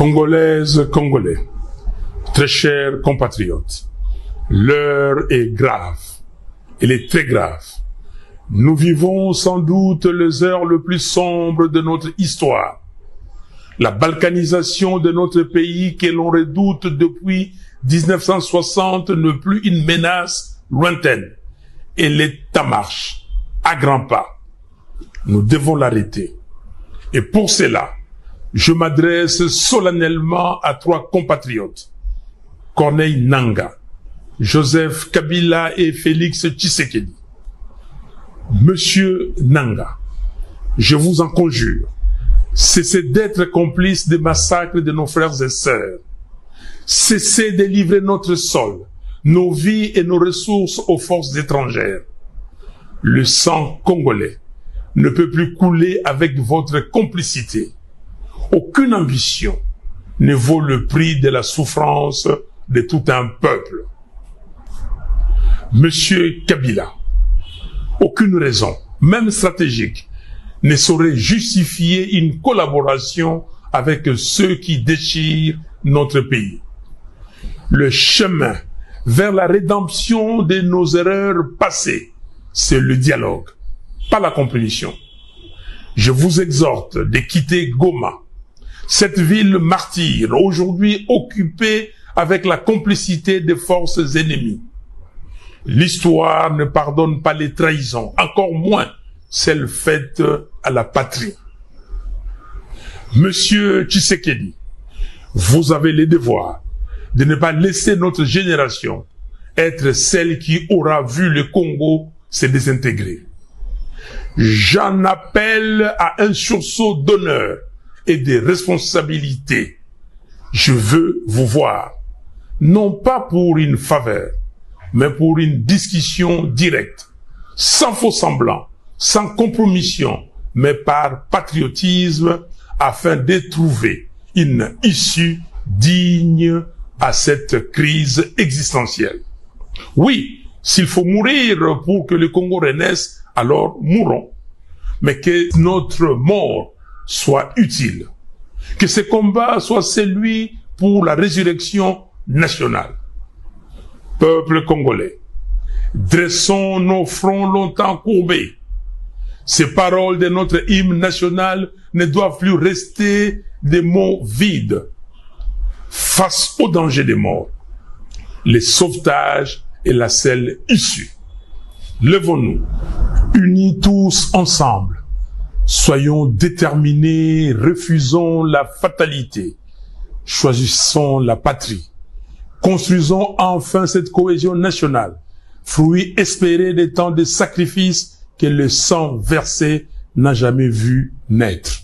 Congolaises, Congolais, très chers compatriotes, l'heure est grave, elle est très grave. Nous vivons sans doute les heures les plus sombres de notre histoire. La balkanisation de notre pays que l'on redoute depuis 1960 n'est plus une menace lointaine. Elle est en marche, à grands pas. Nous devons l'arrêter. Et pour cela, je m'adresse solennellement à 3 compatriotes, Corneille Nangaa, Joseph Kabila et Félix Tshisekedi. Monsieur Nangaa, je vous en conjure, cessez d'être complice des massacres de nos frères et sœurs. Cessez de livrer notre sol, nos vies et nos ressources aux forces étrangères. Le sang congolais ne peut plus couler avec votre complicité. Aucune ambition ne vaut le prix de la souffrance de tout un peuple. Monsieur Kabila, aucune raison, même stratégique, ne saurait justifier une collaboration avec ceux qui déchirent notre pays. Le chemin vers la rédemption de nos erreurs passées, c'est le dialogue, pas la compétition. Je vous exhorte de quitter Goma, cette ville martyre, aujourd'hui occupée avec la complicité des forces ennemies. L'histoire ne pardonne pas les trahisons, encore moins celles faites à la patrie. Monsieur Tshisekedi, vous avez le devoir de ne pas laisser notre génération être celle qui aura vu le Congo se désintégrer. J'en appelle à un sursaut d'honneur et de responsabilité. Je veux vous voir, non pas pour une faveur, mais pour une discussion directe, sans faux semblant, sans compromission, mais par patriotisme, afin de trouver une issue digne à cette crise existentielle. Oui, s'il faut mourir pour que le Congo renaisse, alors mourons. Mais que notre mort soit utile. Que ce combat soit celui pour la résurrection nationale. Peuple congolais, dressons nos fronts longtemps courbés. Ces paroles de notre hymne national ne doivent plus rester des mots vides. Face au danger des morts, le sauvetage est la seule issue. Levons-nous, unis tous ensemble. Soyons déterminés, refusons la fatalité. Choisissons la patrie. Construisons enfin cette cohésion nationale, fruit espéré des temps de sacrifices que le sang versé n'a jamais vu naître.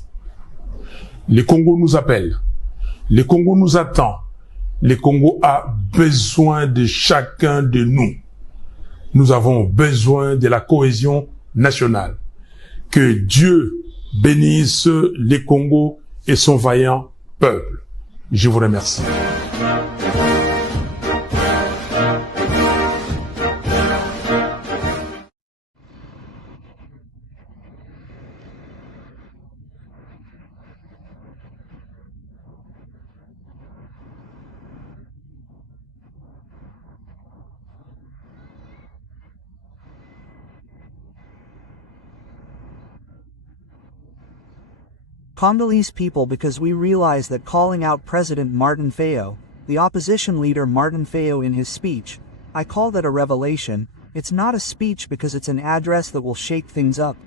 Le Congo nous appelle. Le Congo nous attend. Le Congo a besoin de chacun de nous. Nous avons besoin de la cohésion nationale. Que Dieu bénisse le Congo et son vaillant peuple. Je vous remercie. Congolese people, because we realize that calling out President Martin Fayulu, the opposition leader Martin Fayulu, in his speech, I call that a revelation. It's not a speech because it's an address that will shake things up.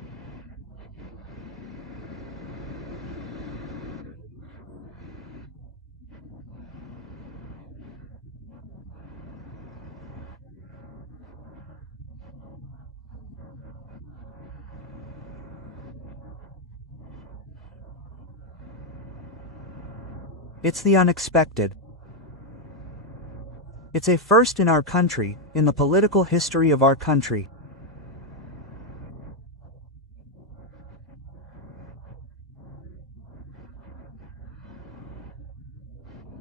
It's the unexpected. It's a first in our country, in the political history of our country.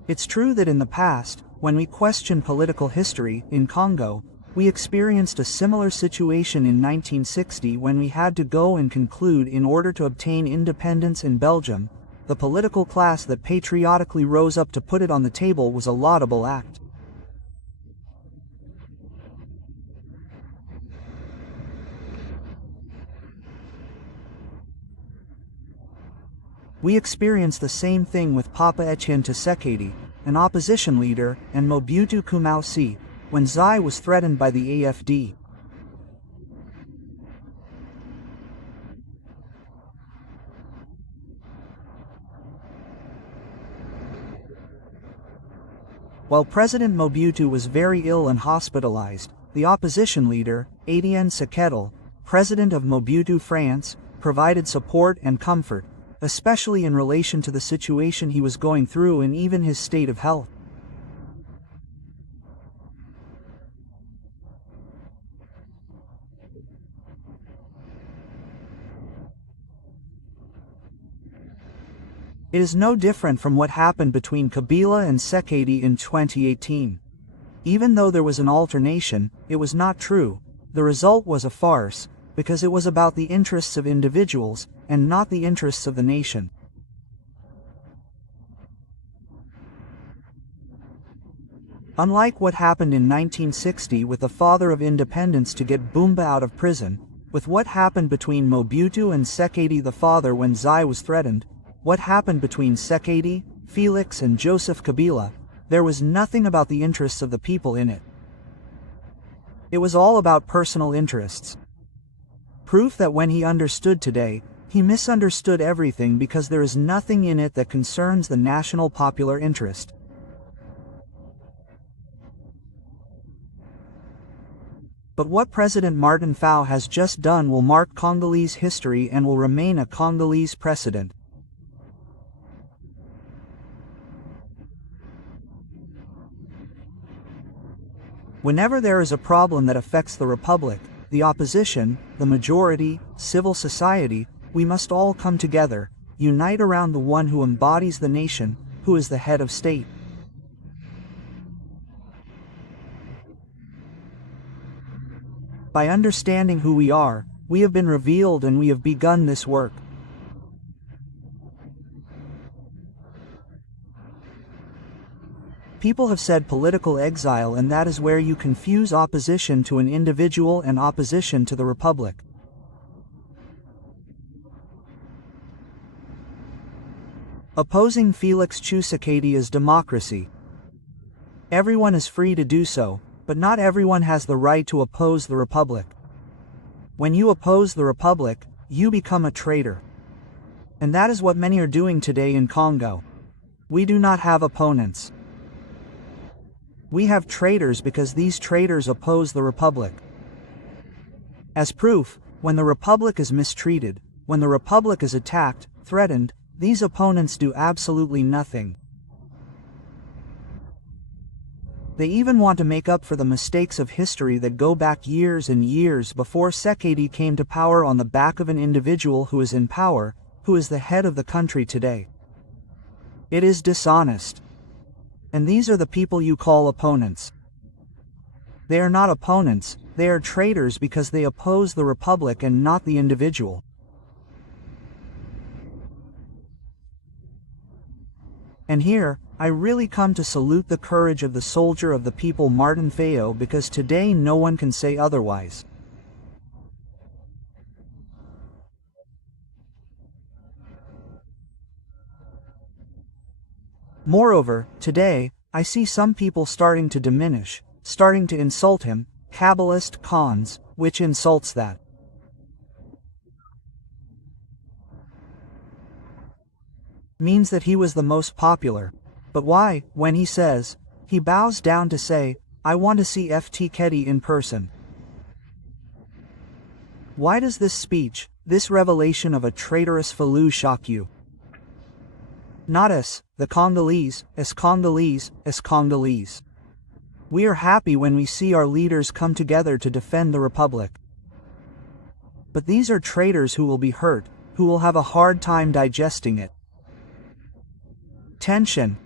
It's true that in the past, when we question political history in Congo, we experienced a similar situation in 1960 when we had to go and conclude in order to obtain independence in Belgium, the political class that patriotically rose up to put it on the table was a laudable act. We experienced the same thing with Papa Etienne Tshisekedi, an opposition leader, and Mobutu Kumausi, when Zai was threatened by the AFD. While President Mobutu was very ill and hospitalized, the opposition leader, Etienne Tshisekedi, president of Mobutu France, provided support and comfort, especially in relation to the situation he was going through and even his state of health. It is no different from what happened between Kabila and Tshisekedi in 2018. Even though there was an alternation, it was not true. The result was a farce, because it was about the interests of individuals, and not the interests of the nation. Unlike what happened in 1960 with the father of independence to get Bumba out of prison, with what happened between Mobutu and Tshisekedi the father when Zai was threatened, what happened between Tshisekedi, Felix and Joseph Kabila, there was nothing about the interests of the people in it. It was all about personal interests. Proof that when he understood today, he misunderstood everything because there is nothing in it that concerns the national popular interest. But what President Martin Fayulu has just done will mark Congolese history and will remain a Congolese precedent. Whenever there is a problem that affects the Republic, the opposition, the majority, civil society, we must all come together, unite around the one who embodies the nation, who is the head of state. By understanding who we are, we have been revealed and we have begun this work. People have said political exile, and that is where you confuse opposition to an individual and opposition to the Republic. Opposing Felix Tshisekedi is democracy. Everyone is free to do so, but not everyone has the right to oppose the Republic. When you oppose the Republic, you become a traitor. And that is what many are doing today in Congo. We do not have opponents. We have traitors because these traitors oppose the Republic. As proof, when the Republic is mistreated, when the Republic is attacked, threatened, these opponents do absolutely nothing. They even want to make up for the mistakes of history that go back years and years before Tshisekedi came to power on the back of an individual who is in power, who is the head of the country today. It is dishonest. And these are the people you call opponents. They are not opponents, they are traitors because they oppose the Republic and not the individual. And here, I really come to salute the courage of the soldier of the people Martin Fayulu, because today no one can say otherwise. Moreover, today, I see some people starting to diminish, starting to insult him, Kabbalist cons, which insults that. Means that he was the most popular. But why, when he says, he bows down to say, I want to see Tshisekedi in person. Why does this speech, this revelation of a traitorous fayulu shock you? Not us, the Congolese, as Congolese, as Congolese. We are happy when we see our leaders come together to defend the Republic. But these are traitors who will be hurt, who will have a hard time digesting it. Tension.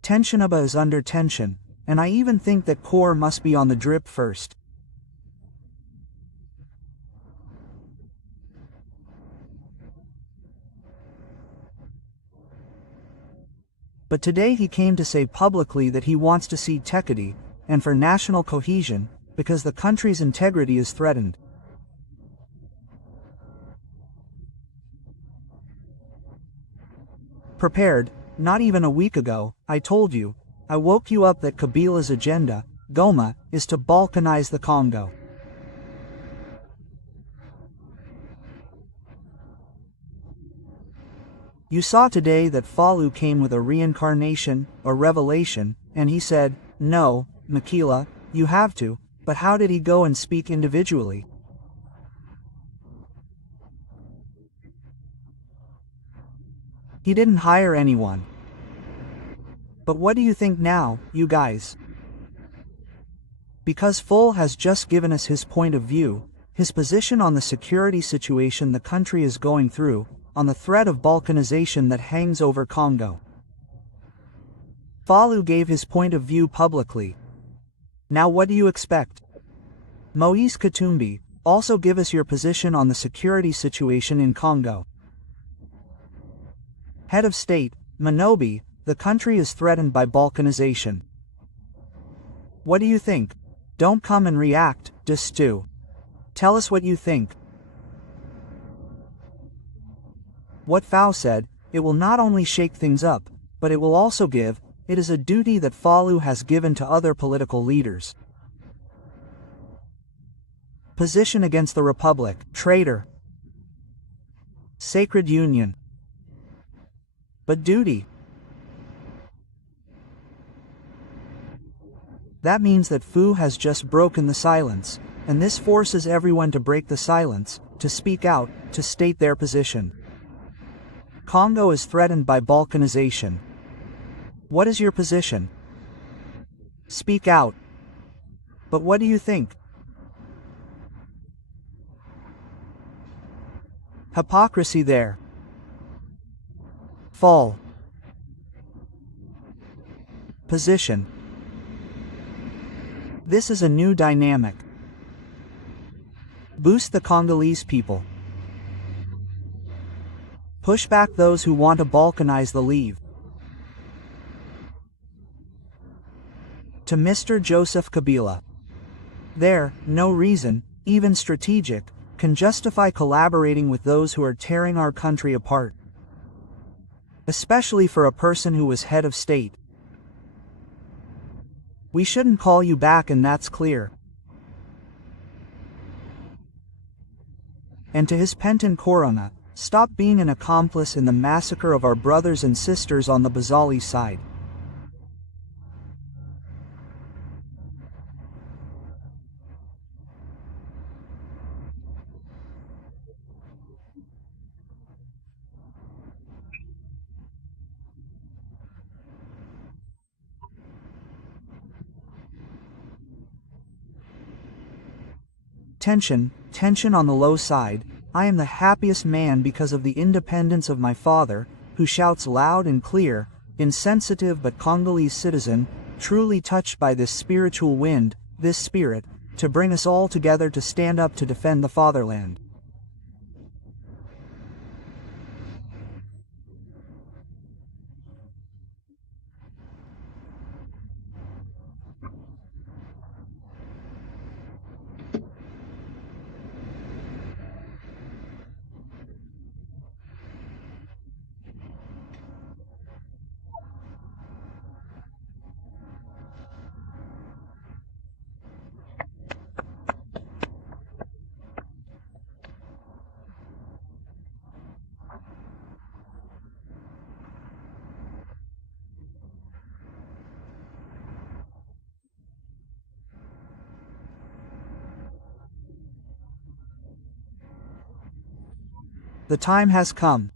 Tensionaba is under tension, and I even think that core must be on the drip first. But today he came to say publicly that he wants to see Tekedi, and for national cohesion, because the country's integrity is threatened. Prepared, not even a week ago, I told you, I woke you up that Kabila's agenda, Goma, is to balkanize the Congo. You saw today that Fayulu came with a reincarnation, or revelation, and he said, no, Makila, you have to, but how did he go and speak individually? He didn't hire anyone. But what do you think now, you guys? Because Foll has just given us his point of view, his position on the security situation the country is going through, on the threat of balkanization that hangs over Congo. Fayulu gave his point of view publicly. Now what do you expect? Moise Katumbi, also give us your position on the security situation in Congo. Head of State, Manobi, the country is threatened by balkanization. What do you think? Don't come and react, just stew. Tell us what you think. What Fao said, it will not only shake things up, but it will also give, it is a duty that Fayulu has given to other political leaders. Position against the Republic, traitor. Sacred Union. But duty. That means that Fu has just broken the silence, and this forces everyone to break the silence, to speak out, to state their position. Congo is threatened by balkanization. What is your position? Speak out. But what do you think? Hypocrisy there. Fall. Position. This is a new dynamic. Boost the Congolese people. Push back those who want to balkanize the leave. To Mr. Joseph Kabila. There, no reason, even strategic, can justify collaborating with those who are tearing our country apart. Especially for a person who was head of state. We shouldn't call you back, and that's clear. And to his Penton Corona, stop being an accomplice in the massacre of our brothers and sisters on the Bazali side. Tension on the low side. I am the happiest man because of the independence of my father, who shouts loud and clear, insensitive but Congolese citizen, truly touched by this spiritual wind, this spirit, to bring us all together to stand up to defend the fatherland. The time has come.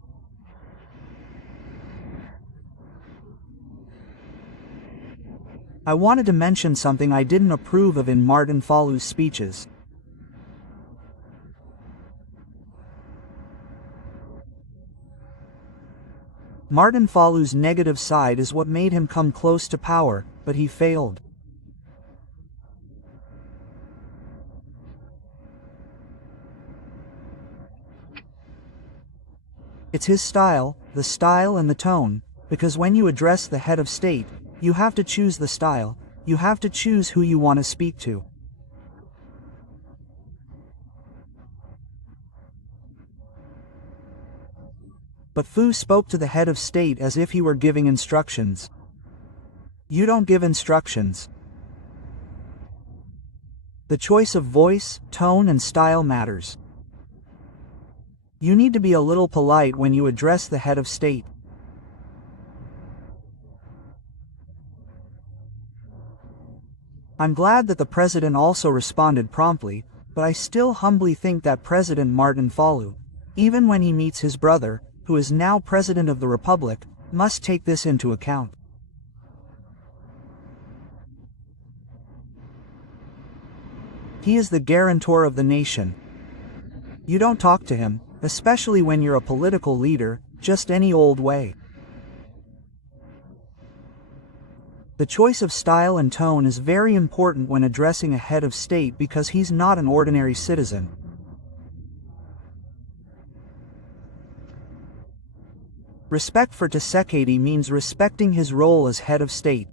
I wanted to mention something I didn't approve of in Martin Fayulu's speeches. Martin Fayulu's negative side is what made him come close to power, but he failed. It's his style, the style and the tone, because when you address the head of state, you have to choose the style, you have to choose who you want to speak to. But Fu spoke to the head of state as if he were giving instructions. You don't give instructions. The choice of voice, tone, and style matters. You need to be a little polite when you address the head of state. I'm glad that the president also responded promptly, but I still humbly think that President Martin Fayulu, even when he meets his brother, who is now President of the Republic, must take this into account. He is the guarantor of the nation. You don't talk to him, especially when you're a political leader, just any old way. The choice of style and tone is very important when addressing a head of state because he's not an ordinary citizen. Respect for Tshisekedi means respecting his role as head of state.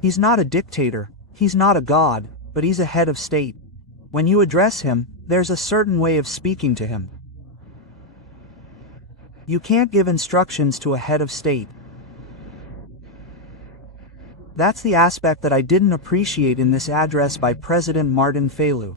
He's not a dictator, he's not a god, but he's a head of state. When you address him, there's a certain way of speaking to him. You can't give instructions to a head of state. That's the aspect that I didn't appreciate in this address by President Martin Fayulu.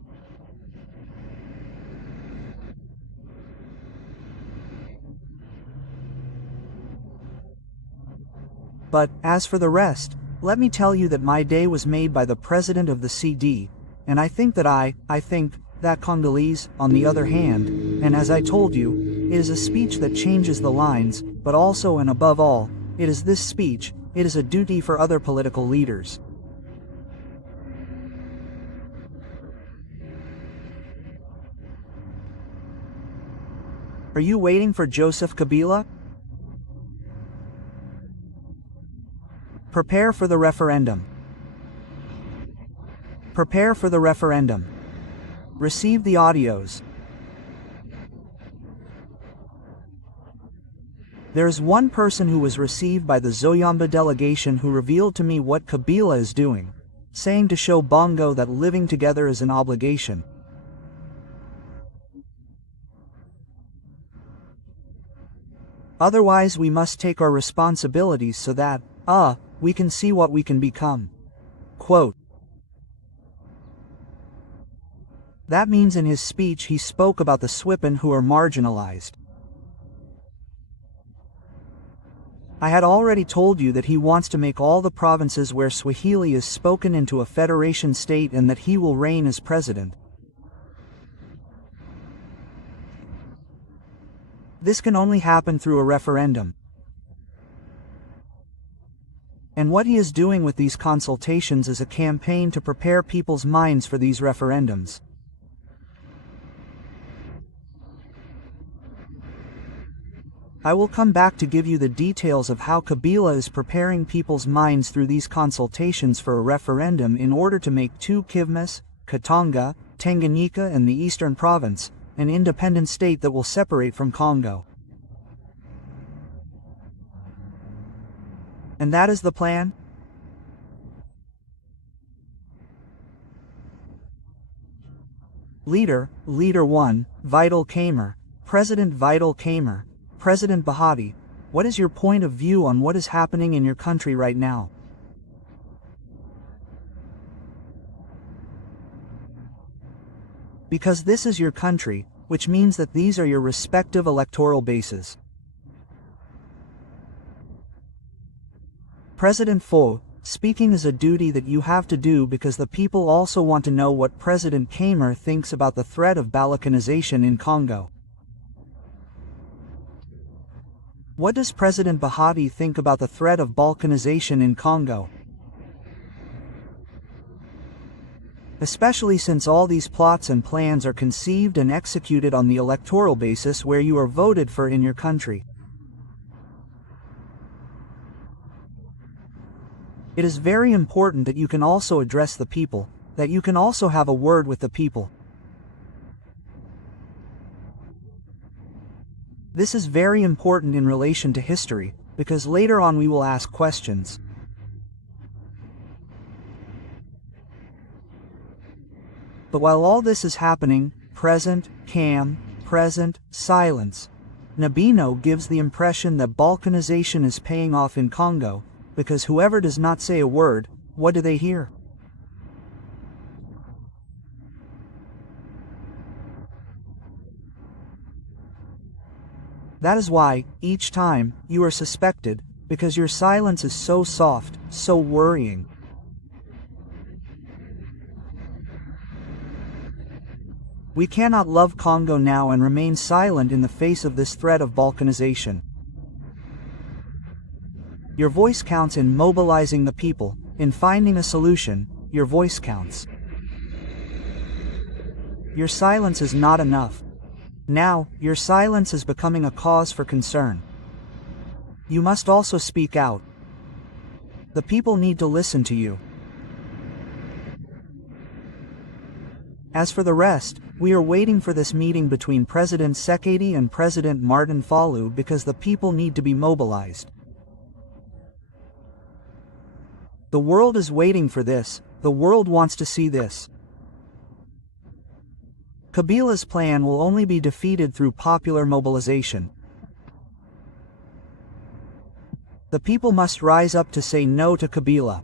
But, as for the rest, let me tell you that my day was made by the president of the CD, and I think that Congolese, on the other hand, and as I told you, it is a speech that changes the lines, but also and above all, it is this speech, it is a duty for other political leaders. Are you waiting for Joseph Kabila? Prepare for the referendum. Prepare for the referendum. Receive the audios. There is one person who was received by the Zoyamba delegation who revealed to me what Kabila is doing, saying to show Bongo that living together is an obligation. Otherwise we must take our responsibilities so that, we can see what we can become. Quote. That means in his speech he spoke about the Swipan who are marginalized. I had already told you that he wants to make all the provinces where Swahili is spoken into a federation state and that he will reign as president. This can only happen through a referendum. And what he is doing with these consultations is a campaign to prepare people's minds for these referendums. I will come back to give you the details of how Kabila is preparing people's minds through these consultations for a referendum in order to make two Kivmas, Katanga, Tanganyika and the Eastern Province, an independent state that will separate from Congo. And that is the plan? Leader 1, Vital Kamer, President Vital Kamer, President Bahati, what is your point of view on what is happening in your country right now? Because this is your country, which means that these are your respective electoral bases. President Fo, speaking is a duty that you have to do because the people also want to know what President Kamer thinks about the threat of Balkanization in Congo. What does President Bahati think about the threat of Balkanization in Congo? Especially since all these plots and plans are conceived and executed on the electoral basis where you are voted for in your country. It is very important that you can also address the people, that you can also have a word with the people. This is very important in relation to history, because later on we will ask questions. But while all this is happening, present, calm, present, silence. Nabino gives the impression that balkanization is paying off in Congo, because whoever does not say a word, what do they hear? That is why, each time, you are suspected, because your silence is so soft, so worrying. We cannot love Congo now and remain silent in the face of this threat of balkanization. Your voice counts in mobilizing the people, in finding a solution, your voice counts. Your silence is not enough. Now, your silence is becoming a cause for concern. You must also speak out. The people need to listen to you. As for the rest, we are waiting for this meeting between President Sekedi and President Martin Fayulu because the people need to be mobilized. The world is waiting for this, the world wants to see this. Kabila's plan will only be defeated through popular mobilization. The people must rise up to say no to Kabila.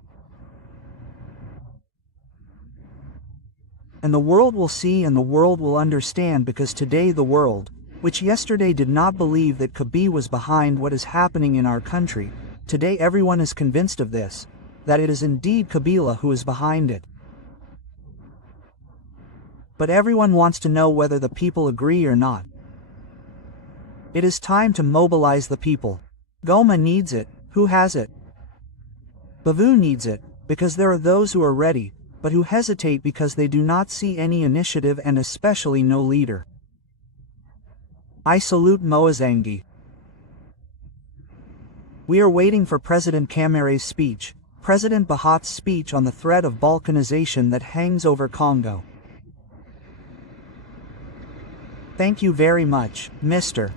And the world will see and the world will understand, because today the world, which yesterday did not believe that Kabila was behind what is happening in our country, today everyone is convinced of this, that it is indeed Kabila who is behind it. But everyone wants to know whether the people agree or not. It is time to mobilize the people. Goma needs it. Who has it? Bavu needs it, because there are those who are ready, but who hesitate because they do not see any initiative and especially no leader. I salute Moazangi. We are waiting for President Kamere's speech, President Bahat's speech on the threat of balkanization that hangs over Congo. Thank you very much, Mr.